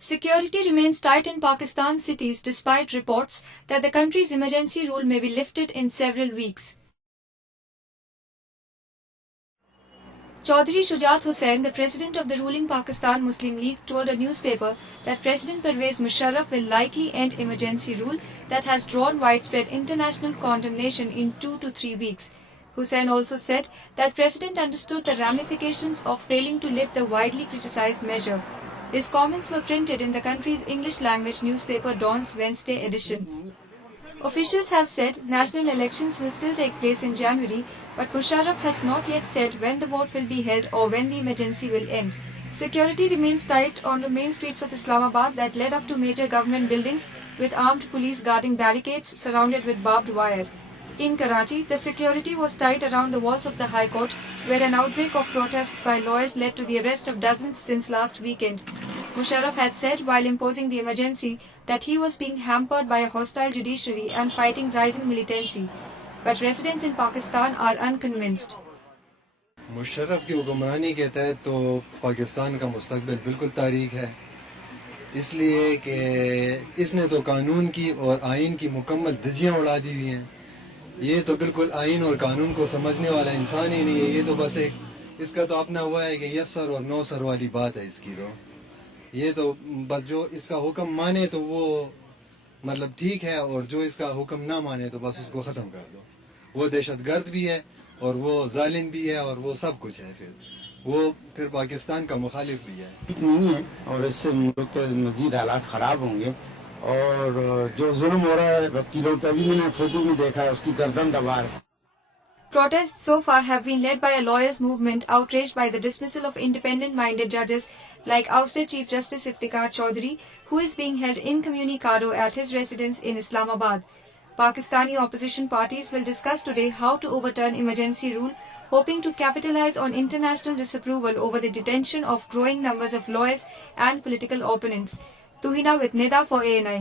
Security remains tight in Pakistan's cities despite reports that the country's emergency rule may be lifted in several weeks. Chaudhry Shujaat Hussain, the president of the ruling Pakistan Muslim League, told a newspaper that President Pervez Musharraf will likely end emergency rule that has drawn widespread international condemnation in 2 to 3 weeks. Hussain also said that President understood the ramifications of failing to lift the widely criticized measure. His comments were printed in the country's English-language newspaper Dawn's Wednesday edition. Officials have said national elections will still take place in January, but Musharraf has not yet said when the vote will be held or when the emergency will end. Security remains tight on the main streets of Islamabad that led up to major government buildings, with armed police guarding barricades surrounded with barbed wire. In Karachi, the security was tight around the walls of the High Court, where an outbreak of protests by lawyers led to the arrest of dozens since last weekend. Musharraf had said while imposing the emergency that he was being hampered by a hostile judiciary and fighting rising militancy. But residents in Pakistan are unconvinced. Musharraf کی حکمرانی کے تحت تو پاکستان کا مستقبل بالکل تاریک ہے، اس لیے کہ اس نے تو قانون کی اور آئین کی مکمل دھجیاں اڑا دی ہوئی ہیں. یہ تو بالکل آئین اور قانون کو سمجھنے والا انسان ہی نہیں ہے. یہ تو بس ایک اس کا تو اپنا ہوا ہے کہ یس سر اور نو سر والی بات ہے اس کی. تو یہ تو بس جو اس کا حکم مانے تو وہ مطلب ٹھیک ہے، اور جو اس کا حکم نہ مانے تو بس اس کو ختم کر دو. وہ دہشت گرد بھی ہے اور وہ ظالم بھی ہے اور وہ سب کچھ ہے. وہ پھر پاکستان کا مخالف بھی ہے. نہیں ہے اور اس سے ملک کے مزید حالات خراب ہوں گے. اور جو ظلم ہو رہا ہے وکیلوں پہ بھی میں نے فوٹو میں دیکھا ہے، اس کی گردن دبا ہے. Protests so far have been led by a lawyers' movement outraged by the dismissal of independent-minded judges like ousted Chief Justice Iftikhar Chaudhry, who is being held incommunicado at his residence in Islamabad. Pakistani opposition parties will discuss today how to overturn emergency rule, hoping to capitalize on international disapproval over the detention of growing numbers of lawyers and political opponents. Tuhina with Nida for ANI.